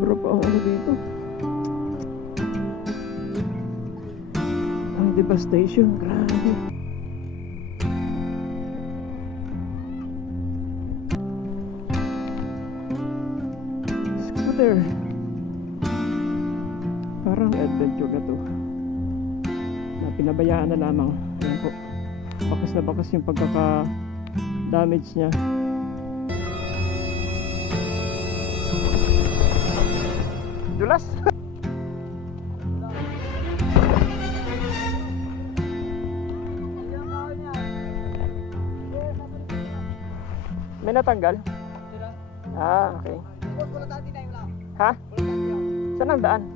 Sobra pa ang ano dito. Ang devastation, grabe. Scooter. Parang adventure na to. Na pinabayaan na lamang. Ayan po. Bakas na bakas yung pagkaka-damage niya. Dulas. May natanggal? Ah, okay. Ha? Saan ang daan?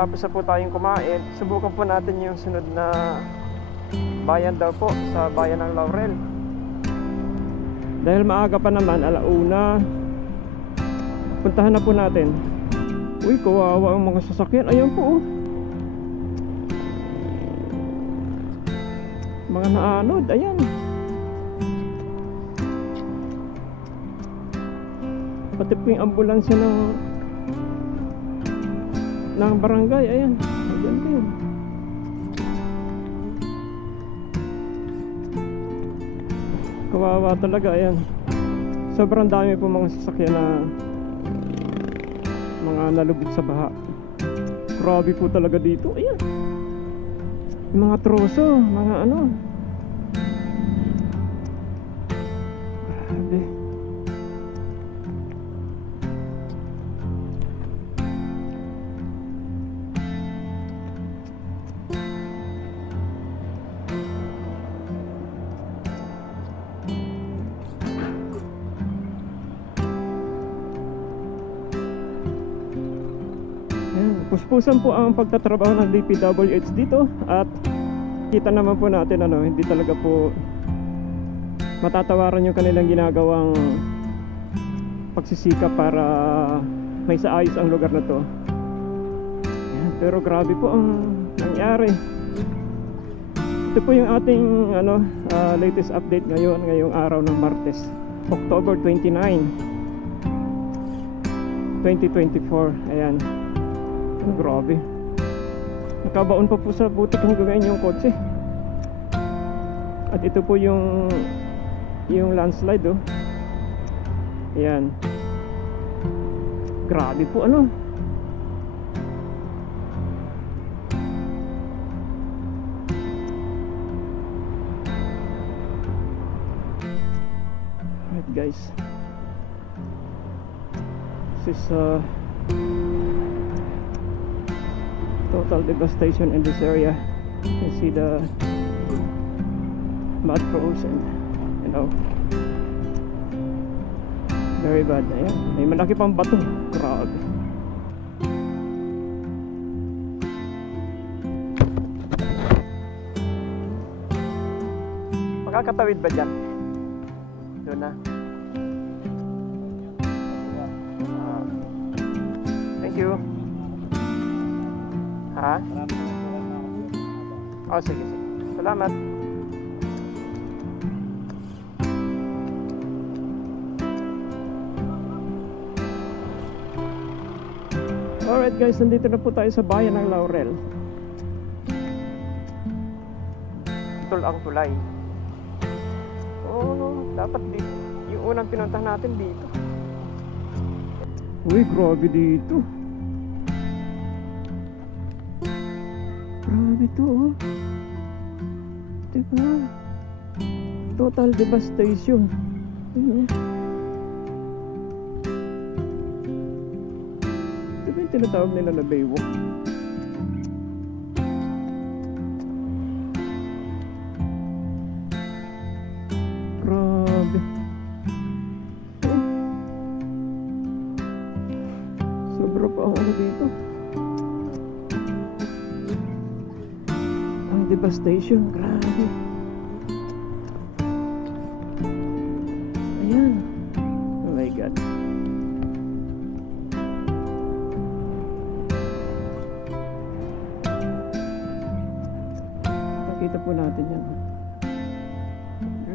Tapos na po tayong kumain, subukan po natin yung sunod na bayan daw po, sa bayan ng Laurel. Dahil maaga pa naman, alauna, puntahan na po natin. Uy, kawawa ang mga sasakyan. Ayun po, oh. Mga naanod, ayan. Pati po yung ambulansya ng barangay, ayan. Ayan din. Kawawa talaga, ayan. Sobrang dami po mga sasakyan na mga nalubog sa baha. Grabe po talaga dito, ayan. Yung mga troso, mga ano. Grabe. Puspusan po ang pagtatrabaho ng DPWH dito at kita naman po natin ano, hindi talaga po matatawaran yung kanilang ginagawang pagsisikap para may saayos ang lugar na to. Yan, pero grabe po ang nangyari. Ito po yung ating ano, latest update ngayong araw ng Martes, October 29, 2024. Ayan. Oh, grabe. Nakabaon pa po sa butik hanggang ngayon yung kotse. At ito po yung landslide, oh. Ayan. Grabe po ano. Alright guys, this is total devastation in this area. You can see the mud flows and you know, very bad. Ayan, may malaki pang bato. Grabe. Makakatawid ba dyan? Doon na. Thank you. Ha? Oh, sige, sige. Salamat. Alright guys, nandito na po tayo sa bayan ng Laurel. Ito ang tulay. Oh, dapat dito. Yung unang pinuntahan natin dito. Uy, grabe dito. Grabe to, oh. Diba? Total devastation. Diba? Diba yung tinatawag nila na baywalk? Grabe. Sobra pa ang ano dito. Devastation, grabe. Ayan. Oh my God. Makikita po natin yan.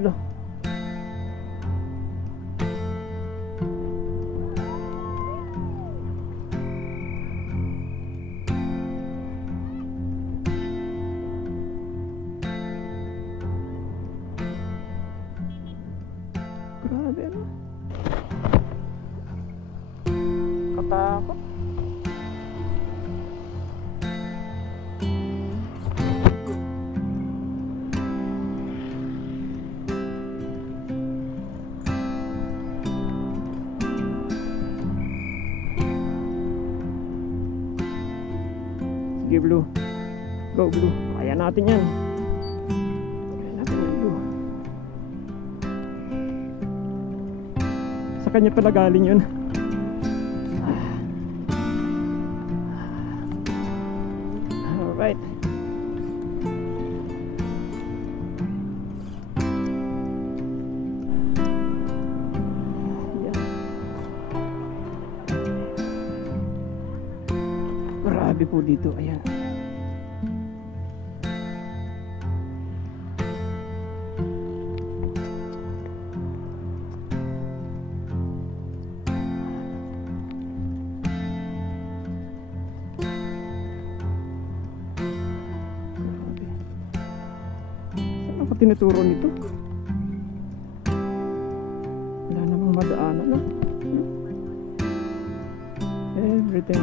Lo. Grabe, ano? Katakot. Sige, Blue. Go, Blue. Kaya natin yan. Kaya natin yan, Blue. Sa kanya pala galing yun. Alright. Yan. Grabe po dito. Ayan. Tinuturo nito. Wala namang madaanan, no? Everything.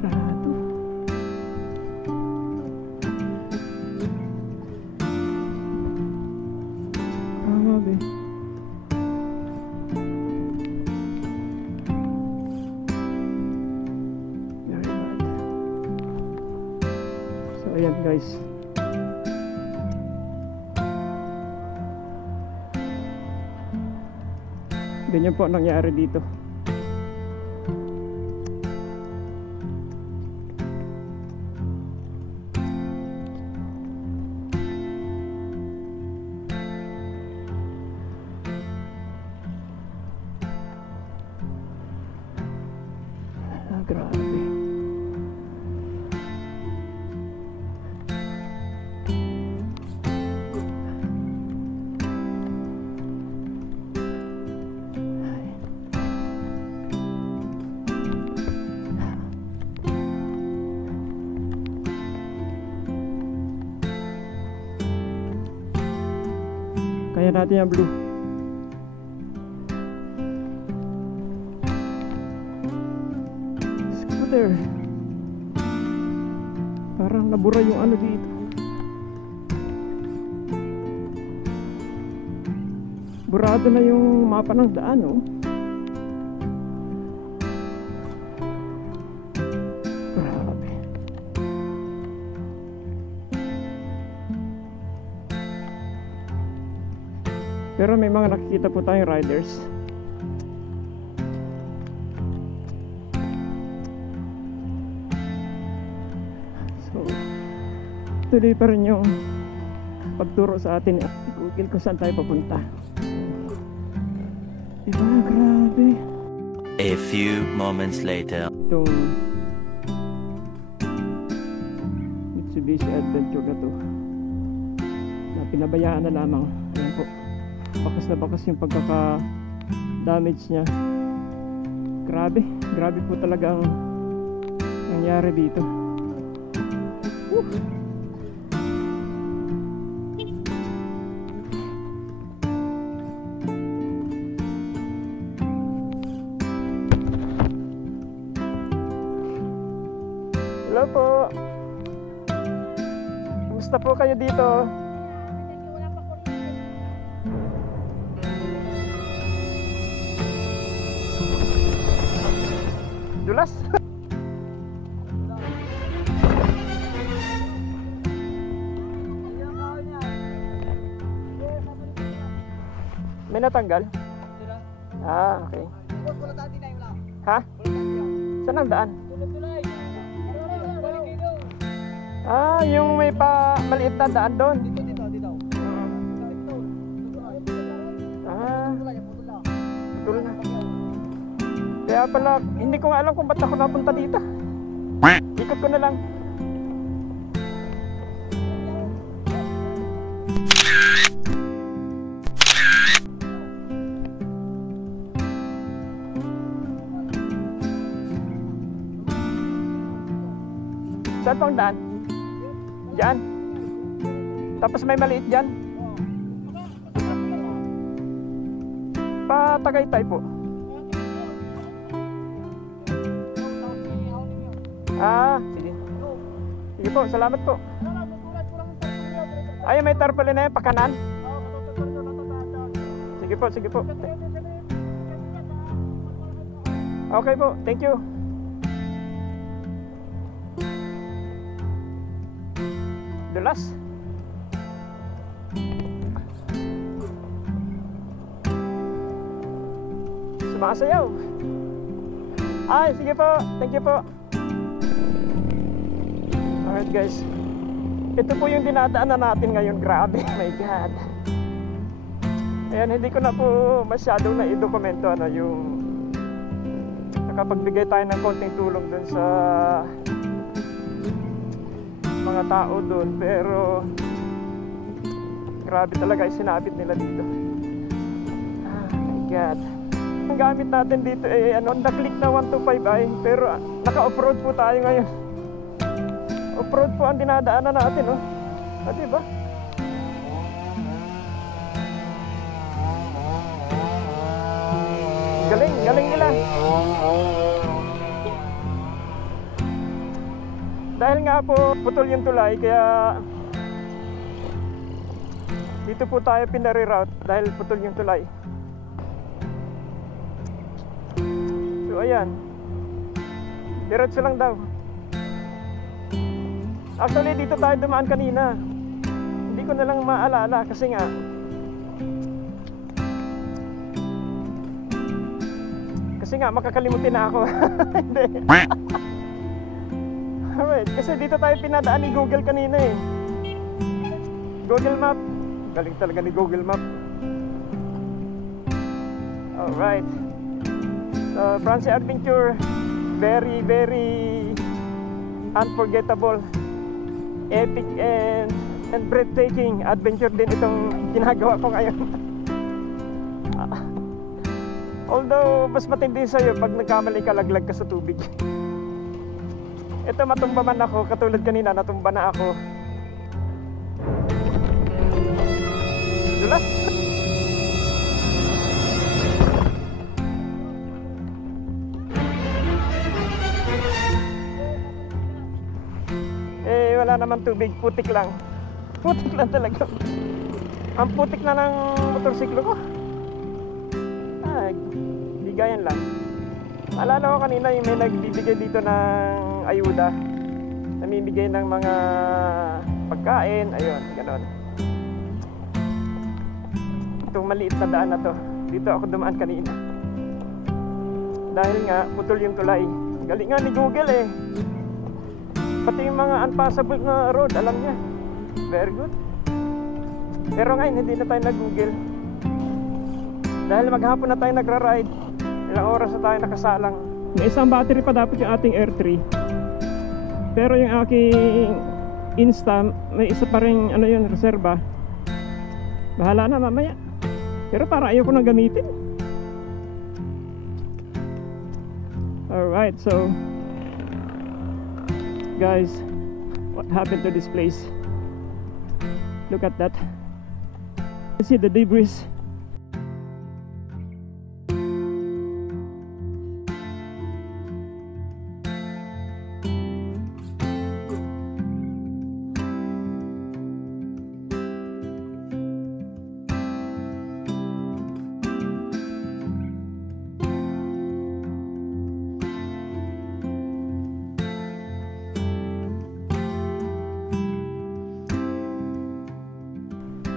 Sarado. Grabe. Ayan guys, ganyan po nangyari dito. Grabe. Kaya natin yung Blue. Scooter. Parang nabura yung ano dito. Burado na yung mapa ng daan, oh. Grabe. Pero may mga nakikita po tayong riders. So, tuloy pa rin yung pagturo sa atin. Google kung saan tayo papunta. Diba? Grabe. A few moments later. Itong Mitsubishi Adventure na to, na pinabayaan na lamang. Ayan po. Bakas na bakas yung pagkaka-damage niya. Grabe. Grabe po talaga ang nangyari dito. Woo! Hello po. Kumusta po kayo dito? Dulas. May natanggal? Ah, okay. Ha? Saan ang daan? Ah, yung may pa maliit na daan doon. Dito. putol na. Kaya pala, hindi ko nga alam kung ba't ako napunta dito. Ikot ko na lang. Saan pang daan? Diyan. Tapos may maliit dyan. Pa-Tagaytay po. Sige. Sige po, salamat po. Ay, may tarpaulin na yan, pakanan. Sige po, sige po. Okay po, thank you. Dulas. Sumasayaw. Ay, sige po, thank you po. Alright guys, ito po yung dinadaanan natin ngayon. Grabe, oh my god. Ayan, hindi ko na po masyadong na-i-dokumento yung nakapagbigay tayo ng konting tulong dun sa mga tao dun, pero grabe talaga yung sinabit nila dito. My god. Ang gamit natin dito naklik na 125 ay, pero naka-offroad po tayo ngayon. Off-road po ang dinadaanan natin, oh. Diba? Galing, galing nila. Dahil nga po putol yung tulay, kaya dito po tayo pinare-route dahil putol yung tulay. So ayan, diretso lang daw. Actually dito tayo dumaan kanina. Hindi ko na lang maalala kasi nga makakalimutin na ako. Hindi. Alright, kasi dito tayo pinadaan ni Google kanina eh. Google Map. Galing talaga ni Google Map. Alright. France Adventure, very very unforgettable, epic and breathtaking adventure din itong ginagawa ko ngayon. Although mas matindi sa'yo pag nagkamali ka, laglag ka sa tubig. Ito matumba man ako, katulad kanina natumba na ako. Dulas. Wala naman tubig, putik lang. Putik lang talaga. Ang putik na ng motorsiklo ko. Bigayan lang. Alala ko kanina yung may nagbibigay dito ng ayuda. Namimigay ng mga pagkain, ayun, ganon. Itong maliit na daan na to, dito ako dumaan kanina. Dahil nga putol yung tulay. Galing nga ni Google eh. Pati yung mga unpassable na road, alam niya. Very good. Pero ngayon hindi na tayo nag-Google. Dahil maghapon na tayo nagra-ride. Ilang oras na tayo nakasalang. May isang battery pa dapat yung ating R3. Pero yung aking Insta, may isa pa rin reserva. Bahala na mamaya. Pero para ayoko nang gamitin. Alright, so guys, what happened to this place? Look at that. You see the debris.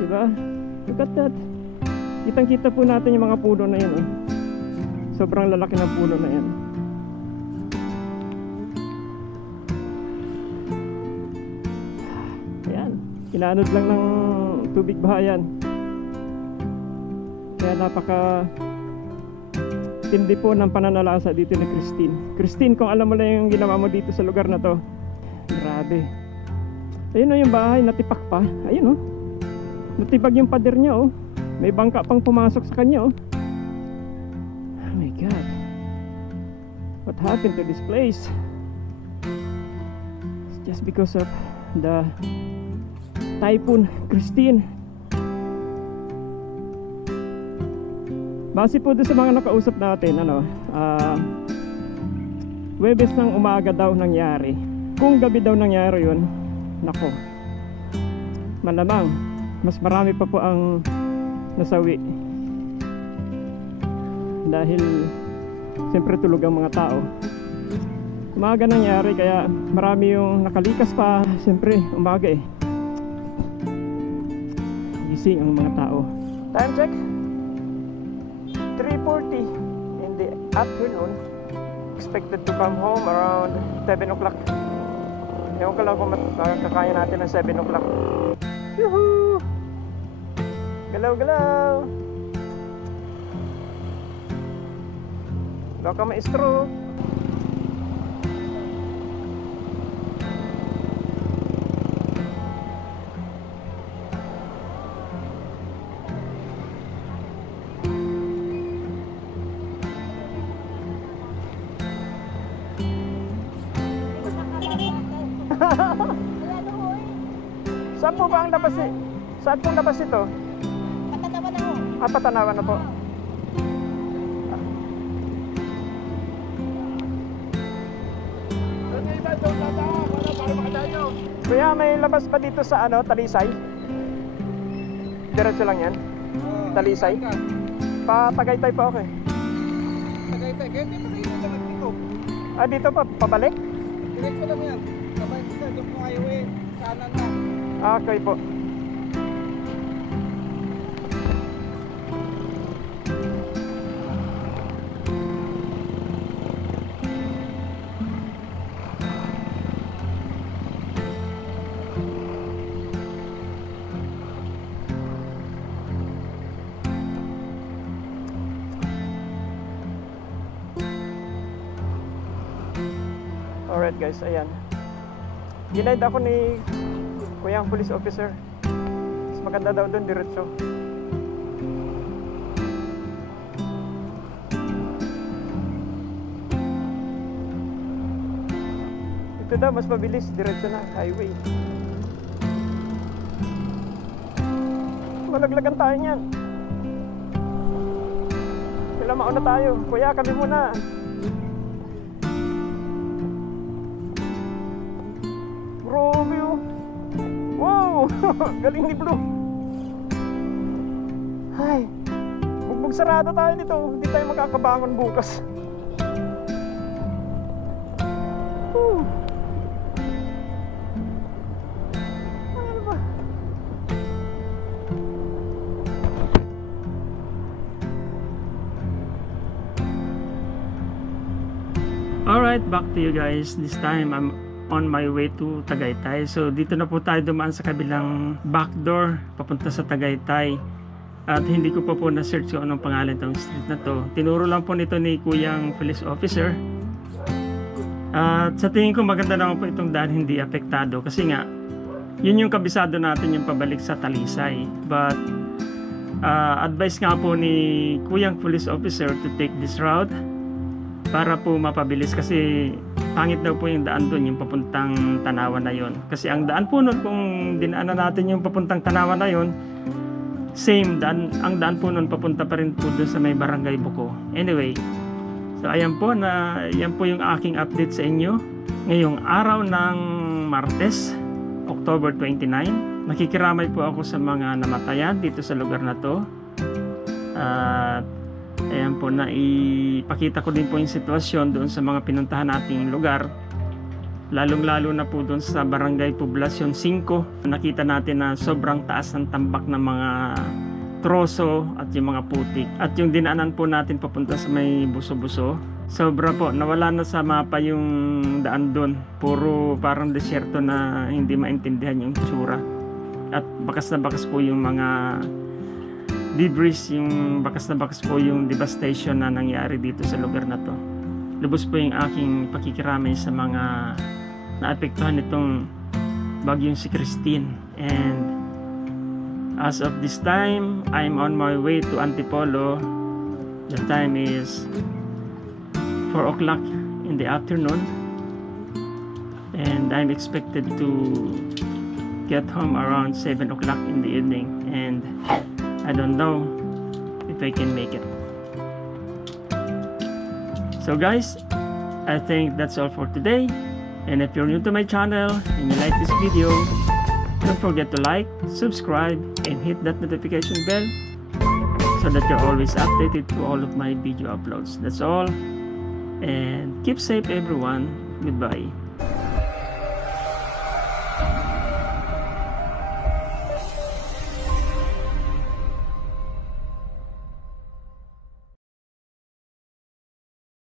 Diba? Look at that. Kitang kita po natin yung mga puno na yan, oh. Sobrang lalaki ng puno na yan. Ayan, kinanod lang ng tubig bahayan. Kaya tindi po ng pananalasa dito ni Christine. Christine, kung alam mo lang yung ginawa mo dito sa lugar na to, grabe. Ayun o yung bahay, natipak pa. Ayun o, natibag yung pader niya o. May bangka pang pumasok sa kanya o. Oh my God, what happened to this place? It's just because of the Typhoon Christine. Base po doon sa mga nakausap natin, Huwebes ng umaga daw nangyari. Kung gabi daw nangyari yun, nako, malamang mas marami pa po ang nasawi. Dahil siyempre tulog ang mga tao. Umaga nangyari kaya marami yung nakalikas pa. Siyempre umaga eh, gising ang mga tao. Time check 3:40 in the afternoon. Expected to come home around 7 o'clock. Ewan ko lang kung makakaya natin ng 7 o'clock. Yuhuu! Galaw galaw! Baka maestro. Saan po ba ang labas eh? Saan po labas ito? Patanawan na ho. Patanawan na po. Kuya, may labas ba dito sa Talisay? Diretso lang yan? Talisay? Pa-Tagaytay pa ako eh. Tagaytay, kaya dito lang dito. Ah, dito pa? Pabalik? Diretso lang yan. Sabay sila, doon po highway. Kanan na. Ah, okay po. Alright guys, ayan. Ginaid ako ni Kuyang police officer. Mas maganda daw doon diretso. Ito daw mas mabilis, diretso na, highway. Malaglagan tayo niyan. Kailan mauna tayo? Kuya, kami muna. Romeo. Wow! Galing ni Blue. Ay, bugbog sarado tayo dito. Hindi tayo makakabangon bukas. Ano ba? Alright, back to you guys. This time I'm on my way to Tagaytay. So dito na po tayo dumaan sa kabilang back door papunta sa Tagaytay. At hindi ko pa po na-search kung anong pangalan itong street na to. Tinuro lang po nito ni Kuyang police officer. At sa tingin ko maganda naman po itong daan, hindi apektado. Kasi nga, yun yung kabisado natin yung pabalik sa Talisay. But advice nga po ni Kuyang police officer to take this route para po mapabilis kasi pangit daw po yung daan doon, yung papuntang Tanawan na yon. Kasi ang daan po nun, kung dinaanan natin yung papuntang Tanawan na yon, same daan, ang daan po nun papunta pa rin po doon sa may Barangay Buko. Anyway, so ayan po, yan po yung aking update sa inyo ngayong araw ng Martes, October 29. Nakikiramay po ako sa mga namatayan dito sa lugar na to. At ayan po, na ipakita ko din po yung sitwasyon doon sa mga pinuntahan nating lugar, lalong lalo na po doon sa Barangay Poblacion 5. Nakita natin na sobrang taas ng tambak ng mga troso at yung mga putik, at yung dinaanan po natin papunta sa may Buso-Buso, sobra po, nawala na sa mapa yung daan doon. Puro parang desierto na hindi maintindihan yung tsura, at bakas na bakas po yung mga debris, yung bakas na bakas po yung devastation na nangyari dito sa lugar na to. Lubos po yung aking pakikiramay sa mga naapektuhan nitong bagyong si Christine. And as of this time, I'm on my way to Antipolo. The time is 4 o'clock in the afternoon, and I'm expected to get home around 7 o'clock in the evening, and I don't know if I can make it. So guys, I think that's all for today. And if you're new to my channel and you like this video, don't forget to like, subscribe, and hit that notification bell so that you're always updated to all of my video uploads. That's all, and keep safe everyone. Goodbye.